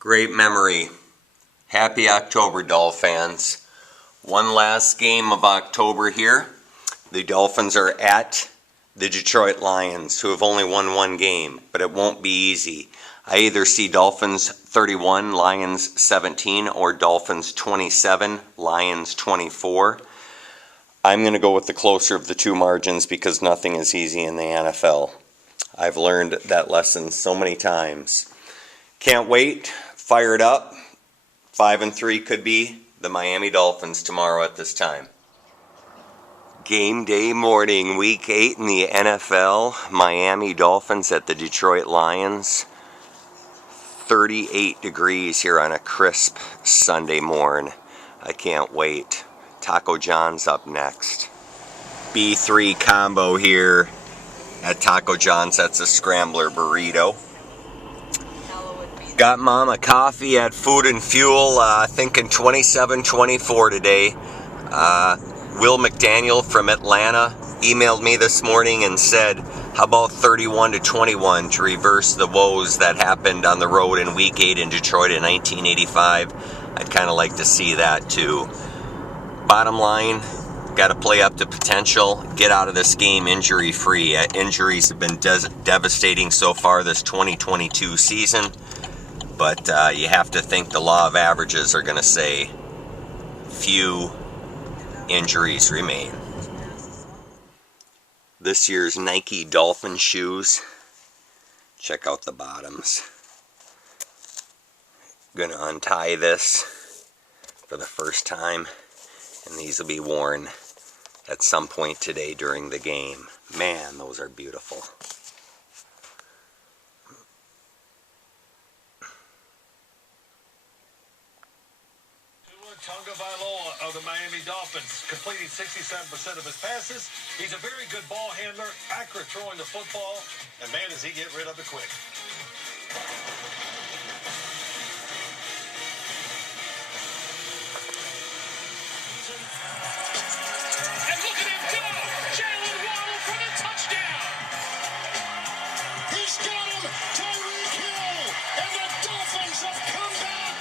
Great memory. Happy October, Dolphins. One last game of October here. The Dolphins are at the Detroit Lions, who have only won one game, but it won't be easy. I either see Dolphins 31, Lions 17, or Dolphins 27, Lions 24. I'm going to go with the closer of the two margins because nothing is easy in the NFL. I've learned that lesson so many times. Can't wait. Fire it up. 5-3 could be the Miami Dolphins tomorrow at this time. Game day morning, week 8 in the NFL. Miami Dolphins at the Detroit Lions. 38 degrees here on a crisp Sunday morn. I can't wait. Taco John's up next. B3 combo here at Taco John's. That's a scrambler burrito. Got Mom a coffee at Food and Fuel, thinking 27-24 today. Will McDaniel from Atlanta emailed me this morning and said, how about 31-21 to reverse the woes that happened on the road in Week 8 in Detroit in 1985. I'd kind of like to see that too. Bottom line, got to play up to potential, get out of this game injury-free. Injuries have been devastating so far this 2022 season, but you have to think the law of averages are going to say few injuries remain. This year's Nike Dolphin shoes. Check out the bottoms. Gonna untie this for the first time, and these will be worn at some point today during the game. Man, those are beautiful. Tagovailoa of the Miami Dolphins, completing 67% of his passes. He's a very good ball handler, accurate throwing the football, and man, does he get rid of it quick. And look at him go! Jalen Waddle for the touchdown! He's got him! Tyreek Hill! And the Dolphins have come back!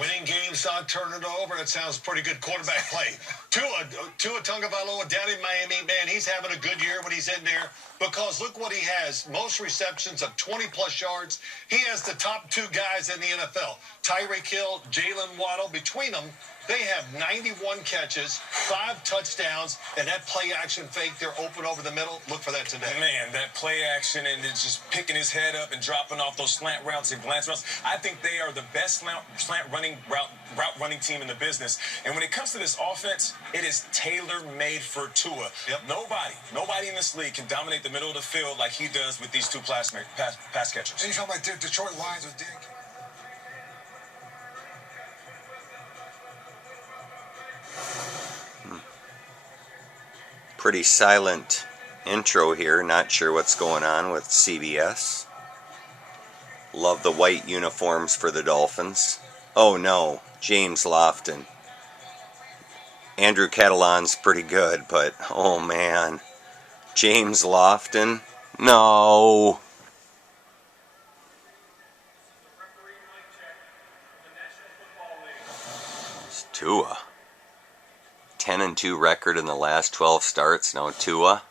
Winning games, not turning it over. That sounds pretty good quarterback play. Tua Tagovailoa down in Miami, man, he's having a good year when he's in there because look what he has. Most receptions of 20-plus yards. He has the top two guys in the NFL. Tyreek Hill, Jalen Waddle. Between them, they have 91 catches, 5 touchdowns, and that play-action fake, they're open over the middle. Look for that today. Man, that play-action and it's just picking his head up and dropping off those slant routes and glance routes. I think they are the best slant running route running team in the business. And when it comes to this offense, it is tailor-made for Tua. Yep. Nobody in this league can dominate the middle of the field like he does with these two pass catchers. And you talking about Detroit Lions with Dick? Pretty silent intro here. Not sure what's going on with CBS. Love the white uniforms for the Dolphins. Oh no, James Lofton. Andrew Catalan's pretty good, but oh man. James Lofton? No. It's Tua. 10-2 record in the last 12 starts. No, Tua,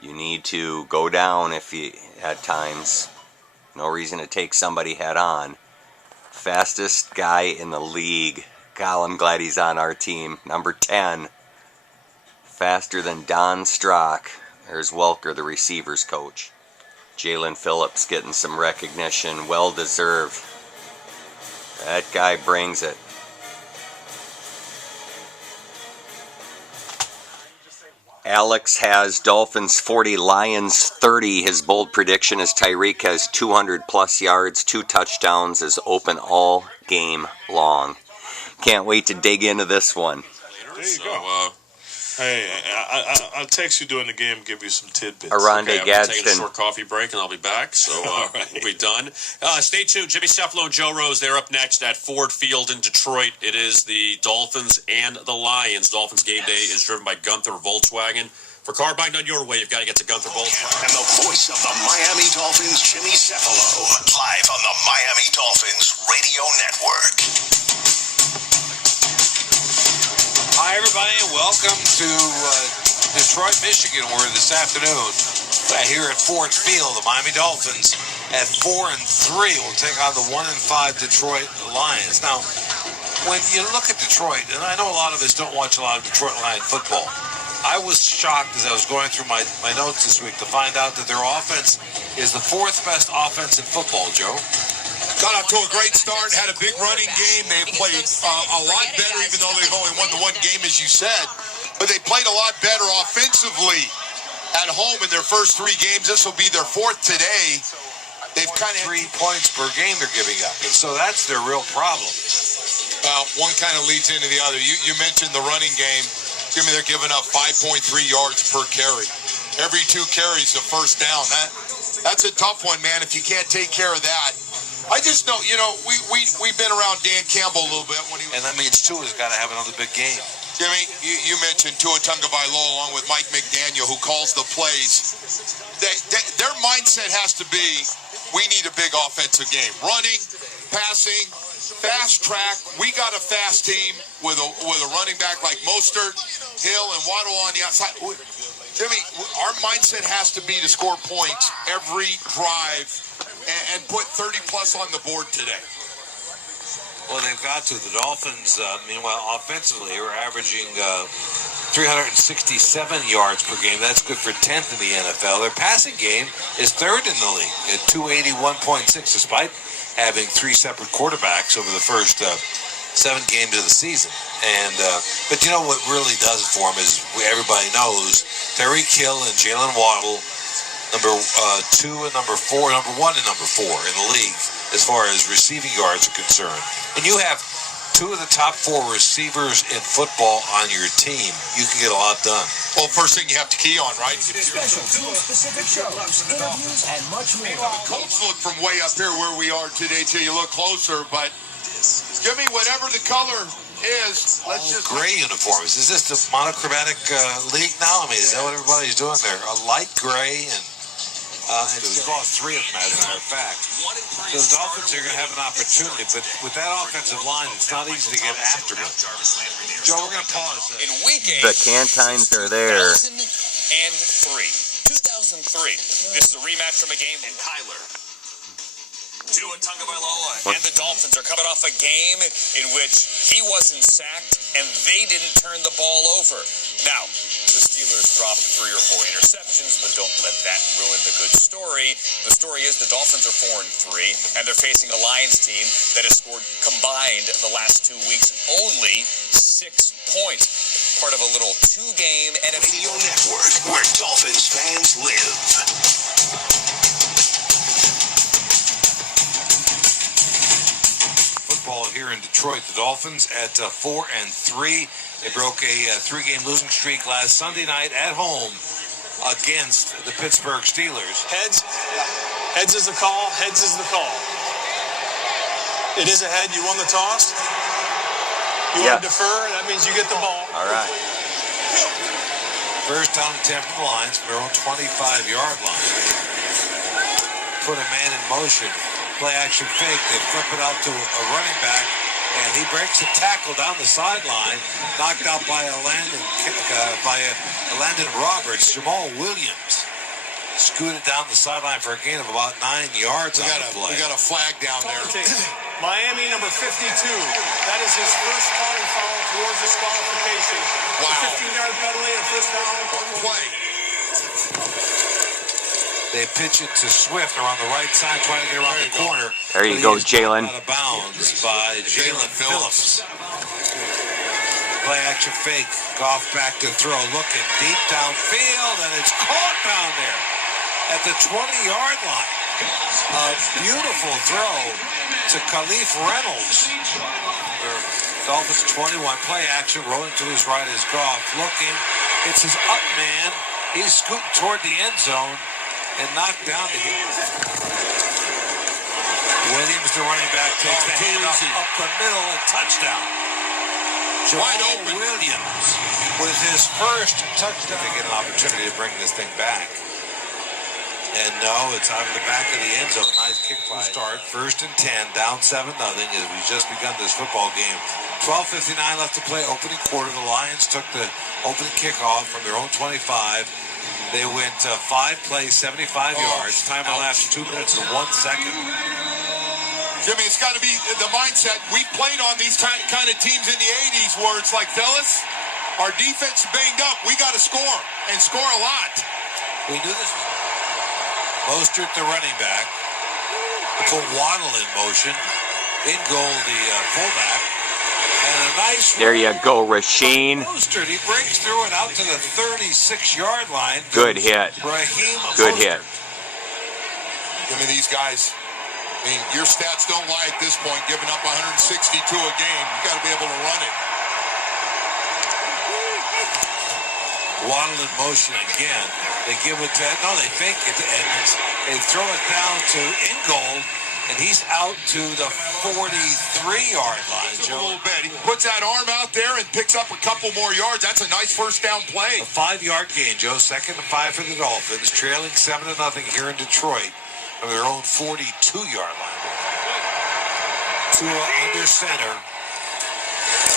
you need to go down if you at times. No reason to take somebody head on. Fastest guy in the league. God, I'm glad he's on our team. Number 10. Faster than Don Strock. There's Welker, the receivers coach. Jalen Phillips getting some recognition. Well deserved. That guy brings it. Alex has Dolphins 40, Lions 30. His bold prediction is Tyreek has 200-plus yards, 2 touchdowns, is open all game long. Can't wait to dig into this one. There you go. Hey, I'll text you during the game and give you some tidbits. Aronde okay, I'm Gadsden. taking a short coffee break, and I'll be back, so we'll be done. Stay tuned. Jimmy Cephalo and Joe Rose, they're up next at Ford Field in Detroit. It is the Dolphins and the Lions. Dolphins game day is driven by Gunther Volkswagen. For car buying done your way, you've got to get to Gunther Volkswagen. And the voice of the Miami Dolphins, Jimmy Cephalo, live on the Miami Dolphins Welcome to Detroit, Michigan, where this afternoon here at Ford Field, the Miami Dolphins at 4-3 will take on the 1-5 Detroit Lions. Now, when you look at Detroit, and I know a lot of us don't watch a lot of Detroit Lion football, I was shocked as I was going through my notes this week to find out that their offense is the 4th best offense in football, Joe. Got off to a great start, had a big running game. They played a lot better, even though they've only won the one game, as you said. But they played a lot better offensively at home in their first 3 games. This will be their 4th today. They've kind of 3 points per game they're giving up, and so that's their real problem. One kind of leads into the other. You mentioned the running game. Jimmy, they're giving up 5.3 yards per carry. Every 2 carries a first down. That's a tough one, man, if you can't take care of that. I just know, we've been around Dan Campbell a little bit when he was... And that means Tua's got to have another big game. Jimmy, you mentioned Tua Tagovailoa along with Mike McDaniel, who calls the plays. Their mindset has to be, we need a big offensive game. Running, passing, fast track. We got a fast team with a running back like Mostert, Hill, and Waddle on the outside. Jimmy, our mindset has to be to score points every drive and put 30-plus on the board today. Well, they've got to. The Dolphins, meanwhile, offensively, are averaging 367 yards per game. That's good for 10th in the NFL. Their passing game is 3rd in the league at 281.6, despite having 3 separate quarterbacks over the first 7 games of the season. And but you know what really does it for them is everybody knows Tyreek Hill and Jalen Waddle, number 2 and number 4, number 1 and number 4 in the league as far as receiving yards are concerned. And you have 2 of the top 4 receivers in football on your team. You can get a lot done. Well, first thing you have to key on, right? Special team-specific shows, interviews, and much more. The Colts look from way up here where we are today till you look closer, but give me whatever the color is. Let's just gray uniforms. Is this the monochromatic league now? I mean, is that what everybody's doing there? A light gray and we've got 3 of them, as a matter of fact. So the Dolphins are going to have an opportunity, but with that offensive line, it's not easy to get after them. Joe, we're going to pause. In week 8, The Cantines are there. 2003. This is a rematch from a game in Kyler. Tua Tagovailoa and the Dolphins are coming off a game in which he wasn't sacked and they didn't turn the ball over. Now, the Steelers dropped 3 or 4 interceptions, but don't let that ruin the good story. The story is the Dolphins are 4-3, and they're facing a Lions team that has scored combined the last 2 weeks only 6 points. Part of a little 2-game NFC Radio Network, where Dolphins fans live. Football here in Detroit. The Dolphins at 4-3. They broke a 3-game losing streak last Sunday night at home against the Pittsburgh Steelers. Heads is the call. Heads is the call. It is a head. You won the toss. You want to defer. That means you get the ball. All right. First down and 10 from the Lions from their own 25-yard line. Put a man in motion. Play action fake. They flip it out to a running back, and he breaks a tackle down the sideline, knocked out by Landon Roberts. Jamal Williams scooted down the sideline for a gain of about 9 yards on the play. We got a flag down there. Miami number 52. That is his first calling foul towards disqualification. Wow. 15-yard penalty and first down. One play. They pitch it to Swift around the right side, trying to get around the corner. There you go, Jalen. Out of bounds by Jalen Phillips. Play action fake. Goff back to throw. Looking deep downfield, and it's caught down there at the 20-yard line. A beautiful throw to Khalif Reynolds. Dolphins 21. Play action. Rolling to his right is Goff. Looking. It's his up man. He's scooting toward the end zone and knocked down to him. Williams, the running back, takes the hand up the middle and touchdown. Wide Jamal open. Williams with his first touchdown. They get an opportunity to bring this thing back. And no, it's out of the back of the end zone. Nice kick to start. 1st and 10, down 7-0 as we just begun this football game. 12:59 left to play, opening quarter. The Lions took the opening kickoff from their own 25. They went 5 plays, 75 yards. Time elapsed 2 minutes and 1 second. Jimmy, it's got to be the mindset. We played on these kind of teams in the 80s where it's like, fellas, our defense banged up. We got to score and score a lot. We knew this. Mostert, the running back. Put Waddle in motion. In goal, the fullback. And a nice. There you go, Rasheen. Mostert, he breaks through it out to the 36-yard line. Good hit. Raheem Good Mostert. hit. I mean, these guys, I mean, your stats don't lie at this point. Giving up 162 a game, you got to be able to run it. Waddle in motion again. They give it to, no, they fake it to Edmonds. They throw it down to Ingold, and he's out to the 43-yard line, A Joe. little bit. He puts that arm out there and picks up a couple more yards. That's a nice first down play. A 5-yard gain, Joe. 2nd and 5 for the Dolphins, trailing 7-0 here in Detroit from their own 42-yard line. Tua under center.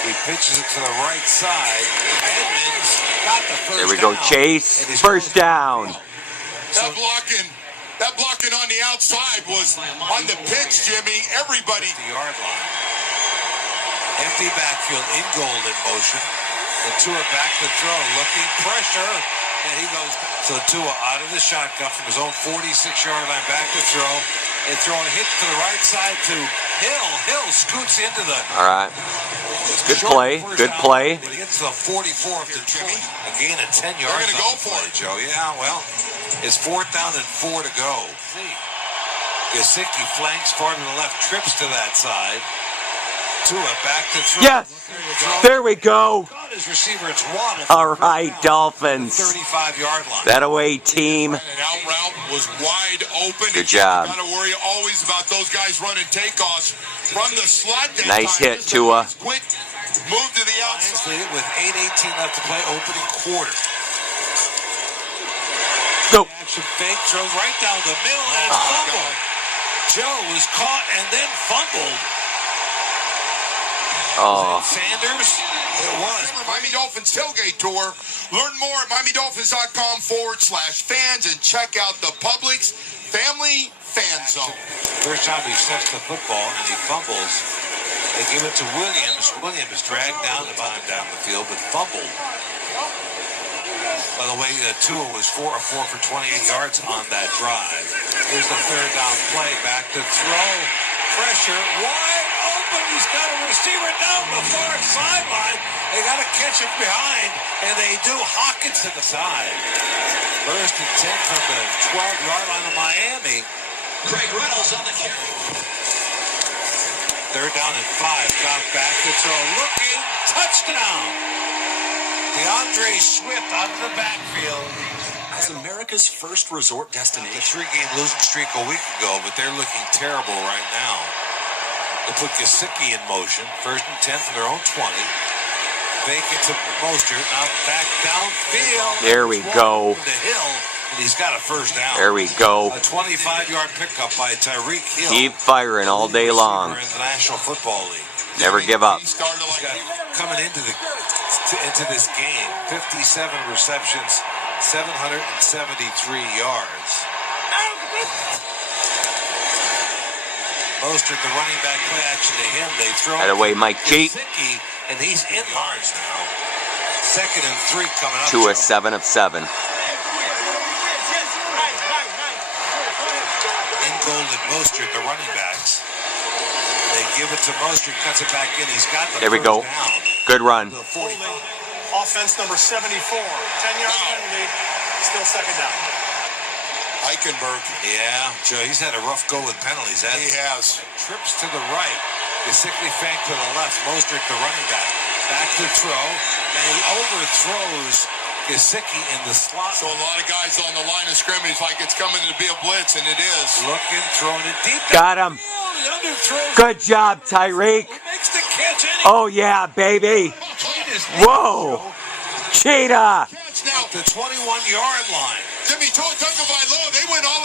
He pitches it to the right side. Edmonds got the first down. There we go, Chase. First down. That blocking on the outside was on the pitch, Jimmy. Everybody. The yard line. Empty backfield, Ingold in motion. And Tua back to throw, looking pressure. And he goes. So Tua out of the shotgun from his own 46-yard line, back to throw. They throw a hit to the right side to Hill. Hill scoots into the. All right. Good play. Good play. He gets to the 44 of Detroit. A gain of 10 yards. They're going to go for it, Joe. Yeah, well, it's 4th down and 4 to go. Gesicki flanks far to the left, trips to that side. Tua back to throw. Yes. There we go. On his receiver, it's Waddle. All right, Dolphins. 35-yard line. That away team. An out route was wide open. Good job. You got to worry always about those guys running takeoffs from the slot. Nice hit, Tua. Quick move to the outside. Lead it with 8:18 left to play, opening quarter. Go. Action fake, throws right down the middle, and it's fumbled. Joe was caught and then fumbled. Oh. Sanders? It was. Miami Dolphins tailgate tour. Learn more at MiamiDolphins.com/fans and check out the Publix Family Fan Zone. First time he sets the football and he fumbles. They give it to Williams. Williams dragged down the field, but fumbled. By the way, Tua was 4 for 28 yards on that drive. Here's the 3rd down play. Back to throw. Pressure. Wide open. He's got a receiver down the far sideline. They got to catch him behind, and they do. Hawkins to the side. 1st and 10 from the 12-yard line of Miami. Craig Reynolds on the carry. 3rd down and 5. Got back to throw. Looking. Touchdown. DeAndre Swift out of the backfield. As America's first resort A destination. 3-game losing streak a week ago, but they're looking terrible right now. They put Gesicki in motion. 1st and 10 from their own 20. Fake it to Mostert. Now back downfield. There we go. To Hill, and he's got a first down. There we go. A 25-yard pickup by Tyreek Hill. Keep firing all day long. In the National Football League. Never give up. He started like Coming into this game, 57 receptions, 773 yards. Mostert, the running back, play action to him. They throw That away, Mike G. Gesicki, and he's in large now. 2nd and 3 coming up. To a Joe. 7 of 7. Ingold and Mostert, the running backs. They give it to Mostert, cuts it back in. He's got the There we first go. down. Good run. The 45. Offense number 74. 10-yard penalty. Still 2nd down. Eichenberg. Yeah, Joe, he's had a rough go with penalties. He has. Trips to the right. Gesicki fake to the left. Mostert, the running back. Back to throw. And he overthrows Gesicki in the slot. So a lot of guys on the line of scrimmage like it's coming to be a blitz, and it is. Looking, throwing it deep. Got him. He underthrows. Good job, Tyreek. Makes the catch anyway. Oh, yeah, baby. Whoa. Cheetah. Catch now. The 21-yard line. Jimmy Tua Tagovailoa, they went all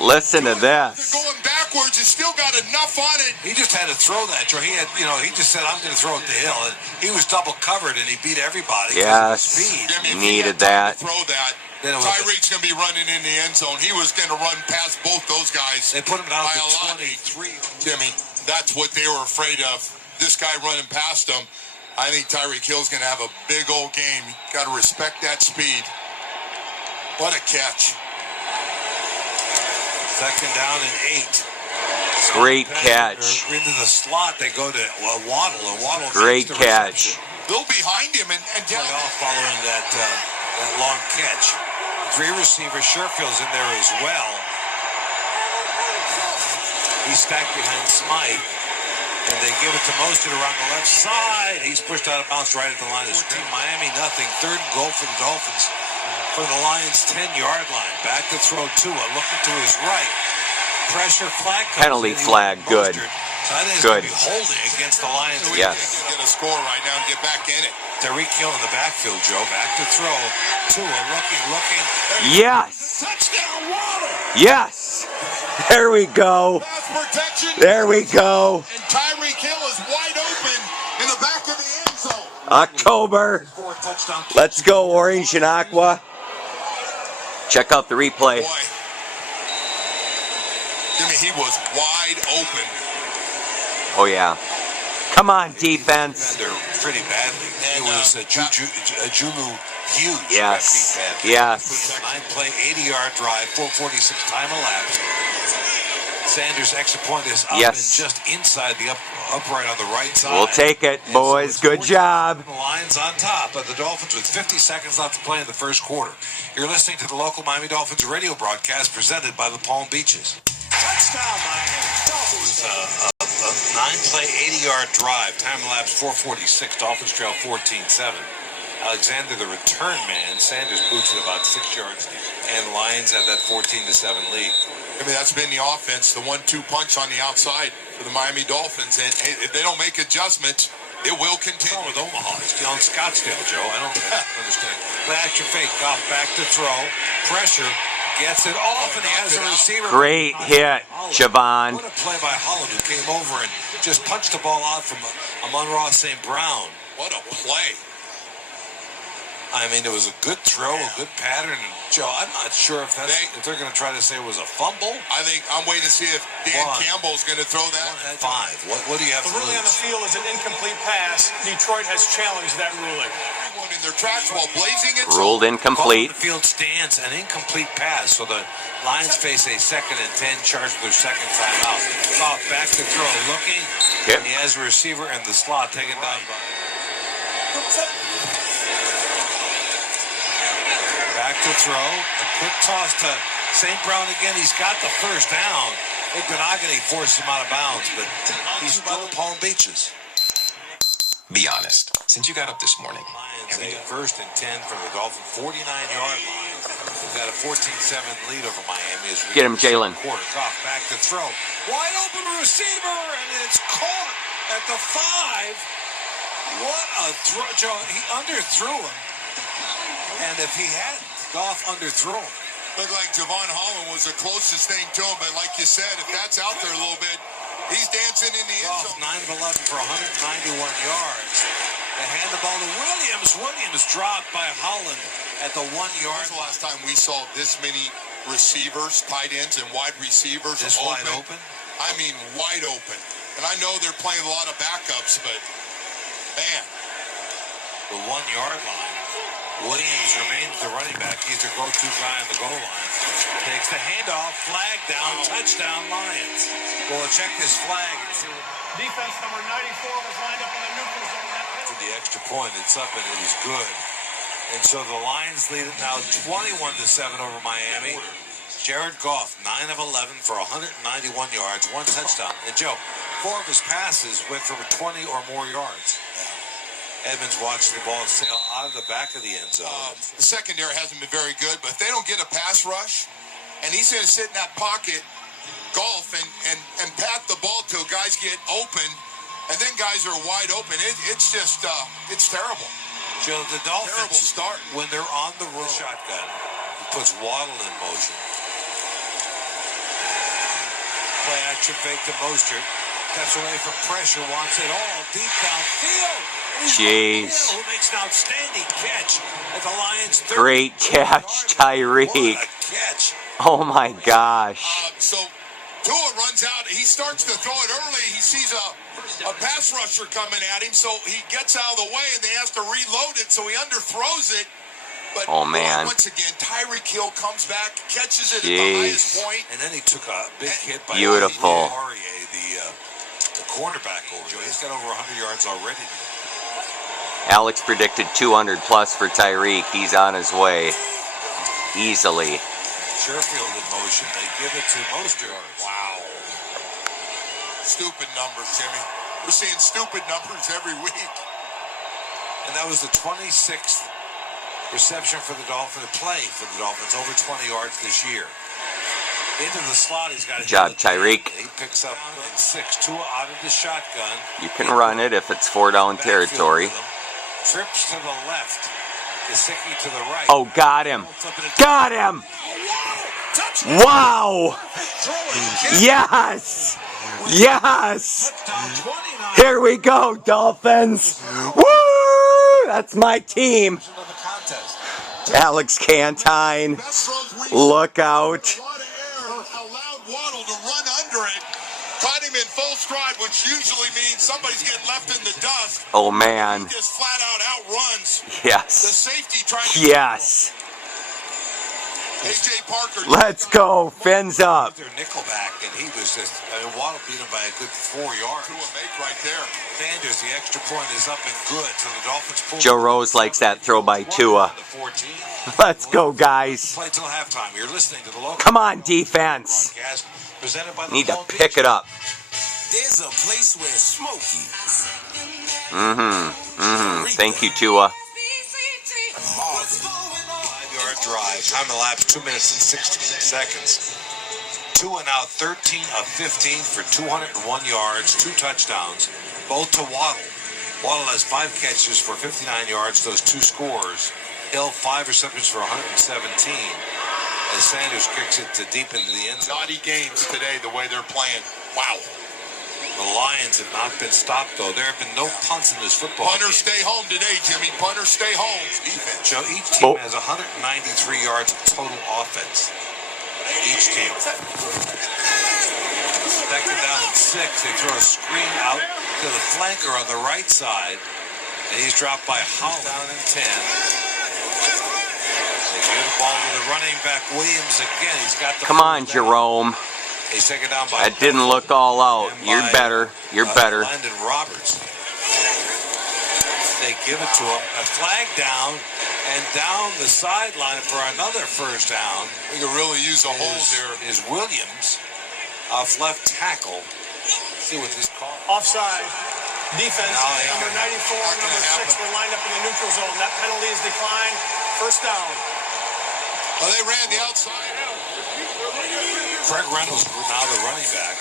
Listen to They're this. going backwards. It's still got enough on it. He just had to throw that, Joe. He had, he just said, I'm going to throw it to Hill. And he was double covered, and he beat everybody because of his Yes. speed. Jimmy, if he Needed had time that. to throw that, Then it was Tyreek's going to be running in the end zone. He was going to run past both those guys. They put him down by to a lot. 23. Jimmy, that's what they were afraid of. This guy running past them. I think Tyreek Hill's going to have a big old game. Got to respect that speed. What a catch. Second down and 8. Great catch. Into the slot, they go to Waddle. And Waddle Great makes the catch. reception. Bill behind him and down. Play off following that long catch. 3 receivers. Sherfield's in there as well. He's stacked behind Smythe. And they give it to Mostert around the left side. He's pushed out of bounds right at the line of scrimmage. Miami, nothing. 3rd and goal for the Dolphins. From the Lions' 10-yard line. Back to throw Tua. Looking to his right. Pressure flag. Penalty flag. Good. So I think it's Good. going to be holding against the Lions. Yes. Get a score right now and get back in it. Tyreek Hill in the backfield, Joe. Back to throw. Tua looking. Yes. Touchdown, Waddle. Yes. There we go. Pass protection. There we go. And Tyreek Hill is wide open in the back of the end zone. October. Let's go, Orange and Aqua. Check out the replay. Boy. Jimmy, he was wide open. Oh, yeah. Come on, defense. Pretty badly. It was Julu Hughes. Yes. Got beat badly. Yes. 9-play, 80-yard drive, 4:46 time elapsed. Sanders' extra point is up Yes. and just inside the upright on the right side. We'll take it, And so boys. it's Good 14 job. The Lions on top, but the Dolphins with 50 seconds left to play in the first quarter. You're listening to the local Miami Dolphins radio broadcast presented by the Palm Beaches. Touchdown, Miami Dolphins. A 9-play, 80-yard drive. Time elapsed 4:46. Dolphins trail 14-7. Alexander, the return man. Sanders boots it about 6 yards, and Lions have that 14-7 lead. I mean, that's been the offense, the 1-2 punch on the outside for the Miami Dolphins. And if they don't make adjustments, it will continue. What's wrong with Omaha? It's on Scottsdale, Joe. I don't understand. Play action fake. Goff back to throw. Pressure. Gets it off, and he has a receiver. Great hit, Javon. What a play by Holland, who came over and just punched the ball out from Amon-Ra St. Brown. What a play. I mean, it was a good throw, a good pattern. And Joe, I'm not sure if they're going to try to say it was a fumble. I think I'm waiting to see if Dan Campbell's going to throw that. 5. What do you have The to ruling on the lose? field is an incomplete pass. Detroit has challenged that ruling. Everyone in their tracks while blazing it. Ruled Call incomplete. on the field stands, an incomplete pass. So the Lions face a 2nd and 10, charged with their second timeout. Goff back to throw, looking. Yep. And he has a receiver in the slot taken down by. Back to throw. A quick toss to St. Brown again. He's got the first down. Okanagani forces him out of bounds, but he's by the Palm Beaches. Be honest. Since you got up this morning, Lions a 1st and 10 from the Dolphin 49-yard line. They've got a 14-7 lead over Miami. As we Get him, Jalen. Quarter Goff back to throw. Wide open receiver, and it's caught at the 5. What a throw, Joe. He underthrew him. And if he hadn't, Goff underthrew him. Looked like Javon Holland was the closest thing to him, but like you said, if that's out there a little bit, he's dancing in the end Goff, zone. 9 of 11 for 191 yards. They hand the ball to Williams. Williams dropped by Holland at the 1-yard When's the last time we saw this many receivers, tight ends, and wide receivers This wide open? I mean, wide open. And I know they're playing a lot of backups, but man. The 1-yard line. Williams remains the running back. He's their go-to guy on the goal line. Takes the handoff, flag down, touchdown Lions. Well, check this flag. Defense number 94 was lined up in the neutral zone. For the extra point, it's up and it was good. And so the Lions lead it now 21-7 over Miami. Jared Goff, 9 of 11 for 191 yards, 1 touchdown. And Joe, 4 of his passes went for 20 or more yards. Edmonds watching the ball sail out of the back of the end zone. The secondary hasn't been very good, but if they don't get a pass rush, and he's going to sit in that pocket, golf, and pat the ball till guys get open, and then guys are wide open. It's just, it's terrible. Joe, the Dolphins, Terrible start. when they're on the road, shotgun, he puts Waddle in motion. play action fake to Mostert. Steps away from pressure, wants it all deep downfield. Jeez. Who makes an outstanding catch at the Lions' third. Great catch, Tyreek. What a catch. Oh my gosh. So Tua runs out. He starts to throw it early. He sees a pass rusher coming at him, so he gets out of the way, and they have to reload it, so he underthrows it. But oh man. Once again, Tyreek Hill comes back, catches it at the highest point. And then he took a big hit by beautiful. The cornerback over. He's got over 100 yards already. Alex predicted 200 plus for Tyreek. He's on his way. Easily. Sherfield in motion. They give it to Mostert. Wow. Stupid numbers, Jimmy. We're seeing stupid numbers every week. And that was the 26th reception for the Dolphins, play for the Dolphins, over 20 yards this year. Into the slot, he's got a good job, Tyreek. He picks up in 6, Tua out of the shotgun. You can run it if it's 4-down territory. Trips to the left. Gesicki to the right. Oh, got him. Got him. Wow. Yes. Yes. Here we go, Dolphins. Woo! That's my team. Alex Cantine. Look out. Allowed Waddle to run under it. Caught him in full stride, which usually means somebody's getting left in the dust. Oh man. He just flat out outruns. Yes. The safety trying to. Yes. AJ Parker. Let's go. Fins up. Their nickelback, and he was just. Waddle beat him by a good 4 yards. To a make right there. Sanders, the extra point is up and good. So the Dolphins pull. Joe Rose likes that throw by Tua. Let's go, guys. Play till halftime. You're listening to the local. Come on, defense. Presented by the Need to pick it up. There's a place where Smokey. Thank you, Tua. 5-yard drive. Time elapsed 2 minutes and 16 seconds. Tua now 13 of 15 for 201 yards, 2 touchdowns, both to Waddle. Waddle has 5 catches for 59 yards, those 2 scores. Hill 5 receptions for 117. As Sanders kicks it to deep into the end zone. Naughty games today, the way they're playing. Wow. The Lions have not been stopped, though. There have been no punts in this football Punter, game. stay home today, Jimmy. Punter, stay home. Defense. Joe, each team has 193 yards of total offense. Each team. Second down and 6. They throw a screen out to the flanker on the right side. And he's dropped by Holland. Down in 10. They give the ball to the running back, Williams again. He's got the. Come on, Jerome. He's taken down by. That didn't look all out. You're better. You're better. Landon Roberts. They give it to him. A flag down. And down the sideline for another first down. We could really use a hold here. Is Williams off left tackle. Let's see what this call. Offside. Defense. Number 94, number 6 were lined up in the neutral zone. That penalty is declined. First down. Well, they ran the outside. Craig Reynolds now the running back.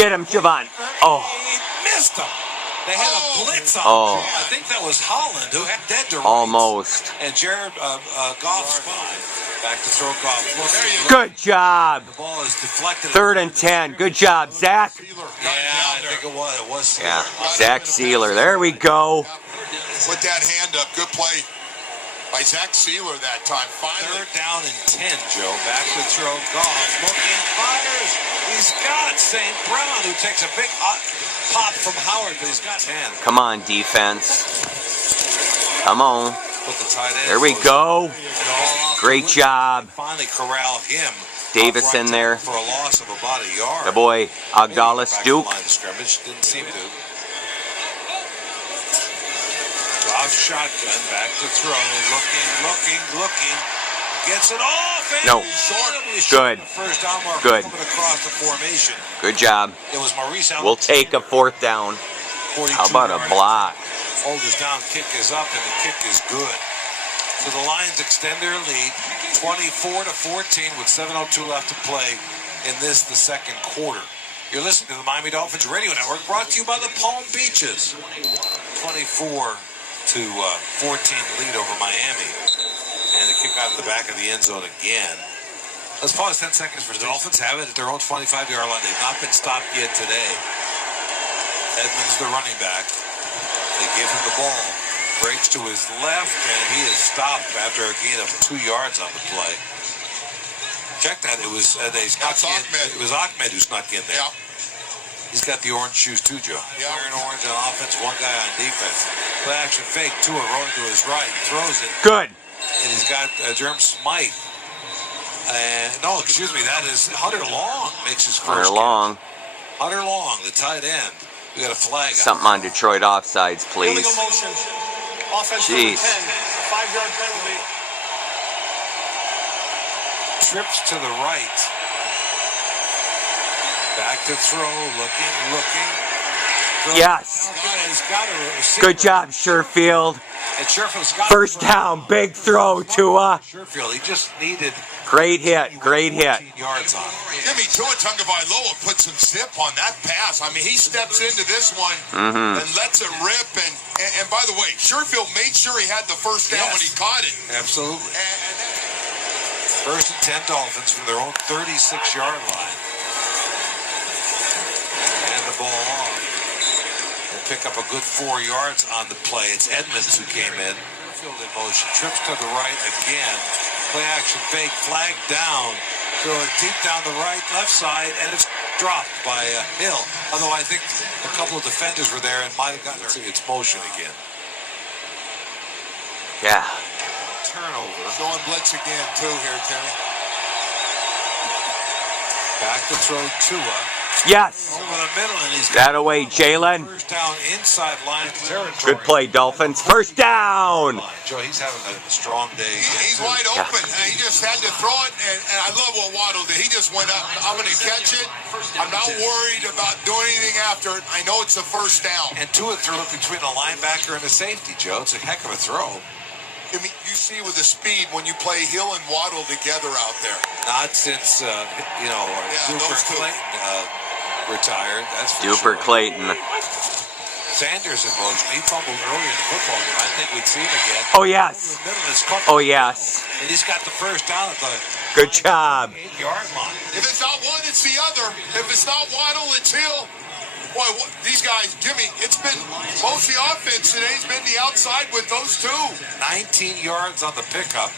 Get him, Javon. Oh. He missed him. They had a blitz on him. I think that was Holland who had dead to rights. Almost. And Jared Goff's fine. Back to throw Goff. Good job. The ball is deflected. 3rd and 10. Good job, Zach. Yeah, I think it was. It was. Yeah, Zach Sealer. There we go. Put that hand up. Good play by Zach Sealer that time. Finally. 3rd down and 10, Joe. Back to throw. Goff looking, fires. He's got St. Brown, who takes a big pop from Howard, but he's got 10. Come on, defense. Come on. Put the tight end. There we go. Great job. Finally corral him. Davis in there. For a loss of about a yard. The boy, Agdalis Duke. Line of scrimmage. Didn't seem to. Goff shotgun, back to throw. Looking. Gets it off. And No. Good. First down mark Good. coming across the formation. Good job. It was Maurice Allen. We'll take a 4th down. How about a block? Holders down, kick is up, and the kick is good. So the Lions extend their lead 24-14 with 7:02 left to play in this, the second quarter. You're listening to the Miami Dolphins Radio Network, brought to you by the Palm Beaches. 24-14 lead over Miami. And the kick out of the back of the end zone again. Let's pause 10 seconds for the Dolphins. Have it at their own 25-yard line. They've not been stopped yet today. Edmonds, the running back. They give him the ball. Breaks to his left, and he is stopped after a gain of 2 yards on the play. Check that. It was It was Ahmed who snuck in there. Yeah. He's got the orange shoes too, Joe. Yeah. Wearing orange on offense, one guy on defense. Play action fake, Tua rolling to his right, throws it. Good. And he's got Jerem Smythe. No, excuse me, that is Hunter Long makes his first Hunter Long. catch. Hunter Long, the tight end. We got a flag. Something on Detroit offsides, please. Illegal motion. Offense Jeez. number 10. 5-yard penalty. Trips to the right. Back to throw, looking. Yes. He's got a receiver. Good job, Sherfield. And Sherfield's got First down, big throw, Tua. Sherfield, he just needed Great hit, great hit. 14 yards on. Jimmy Tua Tagovailoa put some zip on that pass. I mean, he steps into this one and lets it rip. And by the way, Sherfield made sure he had the first down when he caught it. Absolutely. First and 10 Dolphins from their own 36-yard line. And the ball on. They pick up a good 4 yards on the play. It's Edmonds who came in. Sherfield in motion. Trips to the right again. Play action fake. Flag down. Throw it deep down the right, left side, and it's dropped by Hill. Although I think a couple of defenders were there and might have gotten its motion again. Yeah. Turnover. Showing blitz again, too, here, Timmy. Back to throw Tua. Yes. Over the middle, and he's That away, Jalen. first down inside line territory. Good play, Dolphins. First down. Joe, he's having a strong day. He's wide open. He just had to throw it, and I love what Waddle did. He just went up. I'm going to catch it. I'm not worried about doing anything after it. I know it's a first down. And Tua threw it between a linebacker and a safety, Joe. It's a heck of a throw. I mean, you see with the speed when you play Hill and Waddle together out there. Not since, Duper those two. Clayton retired. That's for Duper sure. Clayton. Sanders in motion. He fumbled early in the football game. I think we'd see him again. Oh, yes. Over the middle, it's caught. Oh, yes. And he's got the first down at the Good job. 8-yard line. If it's not one, it's the other. If it's not Waddle, it's Hill. Boy, these guys, Jimmy, it's been most of the offense today's been the outside with those two. 19 yards on the pickup,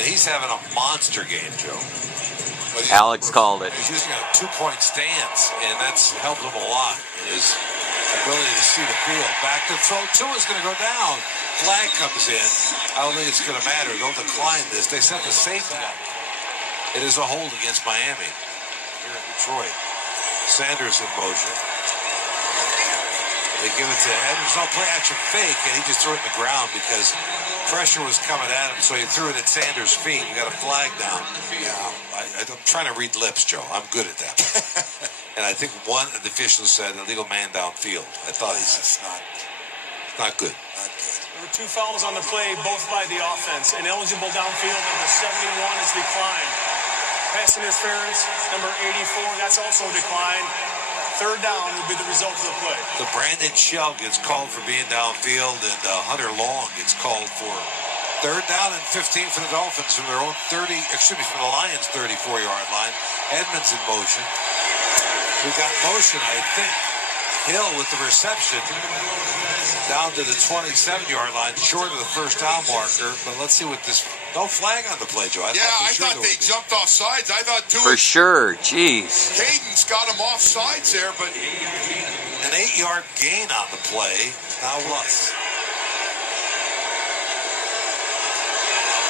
and he's having a monster game, Joe. Alex called it. He's using a 2-point stance, and that's helped him a lot in his ability to see the field. Back to throw. Tua's going to go down. Flag comes in. I don't think it's going to matter. They'll decline this. They set the safety up. It is a hold against Miami here in Detroit. Sanders in motion. They give it to Edmonds. No play action fake, and he just threw it in the ground because pressure was coming at him, so he threw it at Sanders' feet. You got a flag down. I'm trying to read lips, Joe. I'm good at that. And I think one of the officials said illegal man downfield. I thought he said not good. There were 2 fouls on the play, both by the offense. Ineligible downfield, number 71 is declined. Pass interference, number 84, that's also declined. Third down will be the result of the play. The Brandon Shell gets called for being downfield, and Hunter Long gets called for third down and 15 for the Dolphins from their own from the Lions' 34-yard line. Edmonds in motion. We got motion, I think. Hill with the reception down to the 27-yard line, short of the first down marker. But let's see what this. No flag on the play, Joe. I thought they jumped off sides. I thought For sure. Jeez. Caden's got him off sides there, but an 8-yard gain on the play. Now what?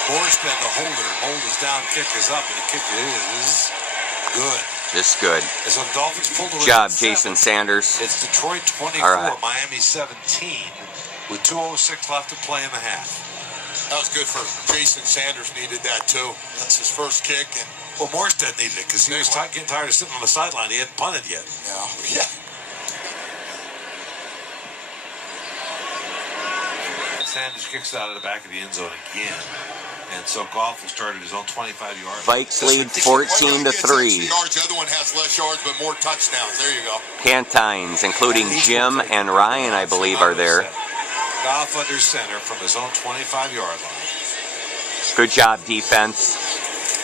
Morstead, the holder. Hold is down, kick is up, and the kick is good. Just good. And so the Dolphins pulled away. Good job, Jason Sanders. It's Detroit 24, Miami 17, with 2:06 left to play in the half. that was good for Jason Sanders. Needed that too. That's his first kick, and Well, Morstead needed it because he was getting tired of sitting on the sideline. He hadn't punted yet. yeah. Sanders kicks it out of the back of the end zone again. And so Goff has started his own 25-yard. Vikes lead 14-3. Yards. The other one has less yards but more touchdowns. There you go. Cantines, including Jim and Ryan, I believe, are there. Goff under center from his own 25-yard line. Good job, defense.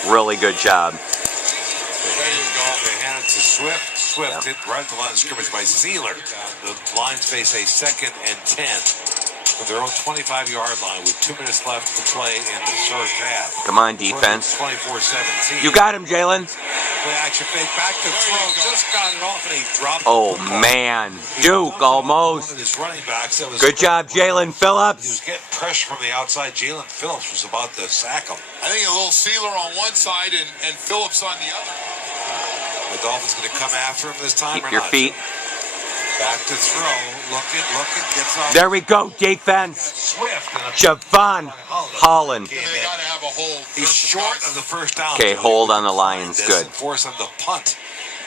Really good job. They hand it to Swift. Swift hit right at the line of scrimmage by Sealer. The Lions face a 2nd and 10 from their own 25-yard line with 2 minutes left to play in the first half. Come on, defense. 24-17. You got him, Jalen. Play action fake back to throw. Just got it off and he dropped Oh, the football. man. Duke almost. One of his running backs that was Good job, Jalen He was Phillips. getting pressure from the outside. Jalen Phillips was about to sack him. I think a little Sealer on one side and Phillips on the other. The Dolphins going to come after him this time Keep or your not? feet. Back to throw. Looking, gets off. There we go, defense. Swift. And Javon Holland. They got to have a hold. He's short of the first down. Okay, Joe. hold on the Lions. This Good. and force him to punt.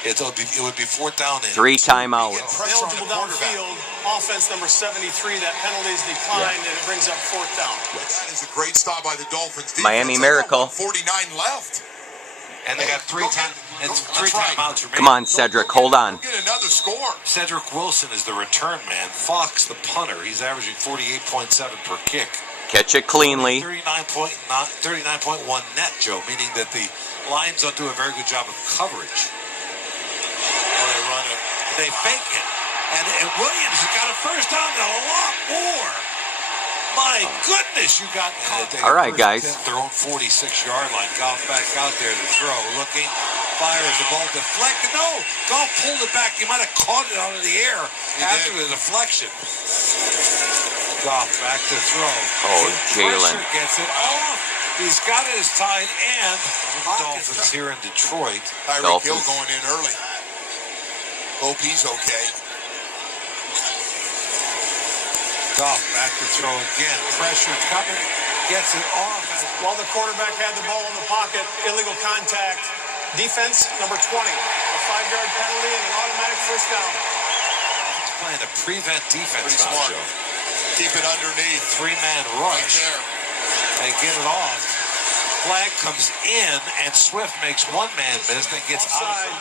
It would be 4th down. And 3 timeouts. Eligible downfield, offense number 73. That penalty is declined, and it brings up 4th down. That is a great stop by the Dolphins. Defense. Miami They got Miracle. 49 left. And they got 3 timeouts remaining. Come on, Cedric. Hold on. Get another score. Cedric Wilson is the return man. Fox, the punter. He's averaging 48.7 per kick. Catch it cleanly. 39.1 net, Joe, meaning that the Lions don't do a very good job of coverage. They run it. They fake it. And Williams has got a first down and a lot more. My goodness, you got caught. All right, guys. Their own 46-yard line. Goff back out there to throw. Looking. Fires the ball. Deflected. No. Goff pulled it back. He might have caught it out of the air after the deflection. Goff back to throw. Oh, Jalen. Pressure gets it off. He's got it as tight end. Dolphins here in Detroit. Tyreek Hill going in early. Hope he's okay. Goff back to throw again. Pressure coming. Gets it off. While the quarterback had the ball in the pocket, illegal contact. Defense, number 20. A 5-yard penalty and an automatic first down. Playing a prevent defense Pretty now, smart. Joe. Keep it underneath. 3-man Right rush. there. They get it off. Flag comes in, and Swift makes 1-man miss. Then gets Offside.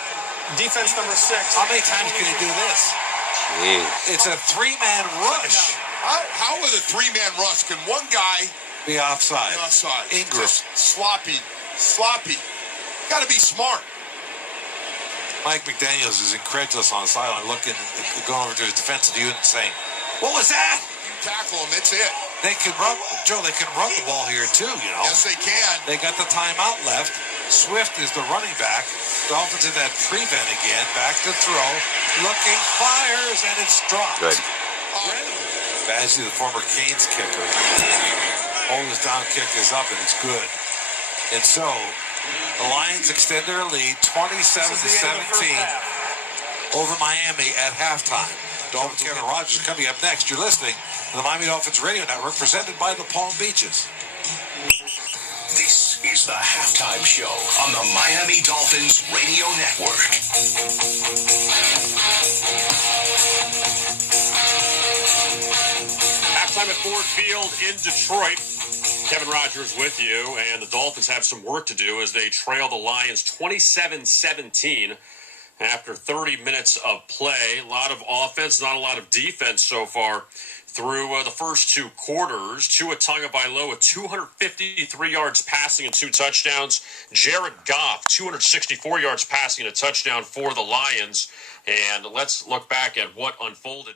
Defense, number 6. How many times can he do this? Jeez. It's a 3-man rush. How with a 3-man rush can one guy Be offside. be offside? Ingram. Just sloppy. Got to be smart. Mike McDaniels is incredulous on the sideline, looking, going over to his defensive unit and saying, "What was that?" You tackle him, it's it. They can run, Joe. They can run the ball here too. You know. Yes, they can. They got the timeout left. Swift is the running back. Dolphins in that prevent again. Back to throw. Looking, fires, and it's dropped. Good. Bazzi, the former Canes kicker. Oldest down kick is up, and it's good. And so, the Lions extend their lead 27-17 over Miami at halftime. Dolphins Kevin Rogers coming up next. You're listening to the Miami Dolphins Radio Network, presented by the Palm Beaches. This is the halftime show on the Miami Dolphins Radio Network. Halftime at Ford Field in Detroit. Kevin Rogers with you, and the Dolphins have some work to do as they trail the Lions 27-17 after 30 minutes of play. A lot of offense, not a lot of defense so far through the first 2 quarters. Tua Tagovailoa with 253 yards passing and 2 touchdowns. Jared Goff, 264 yards passing and a touchdown for the Lions. And let's look back at what unfolded.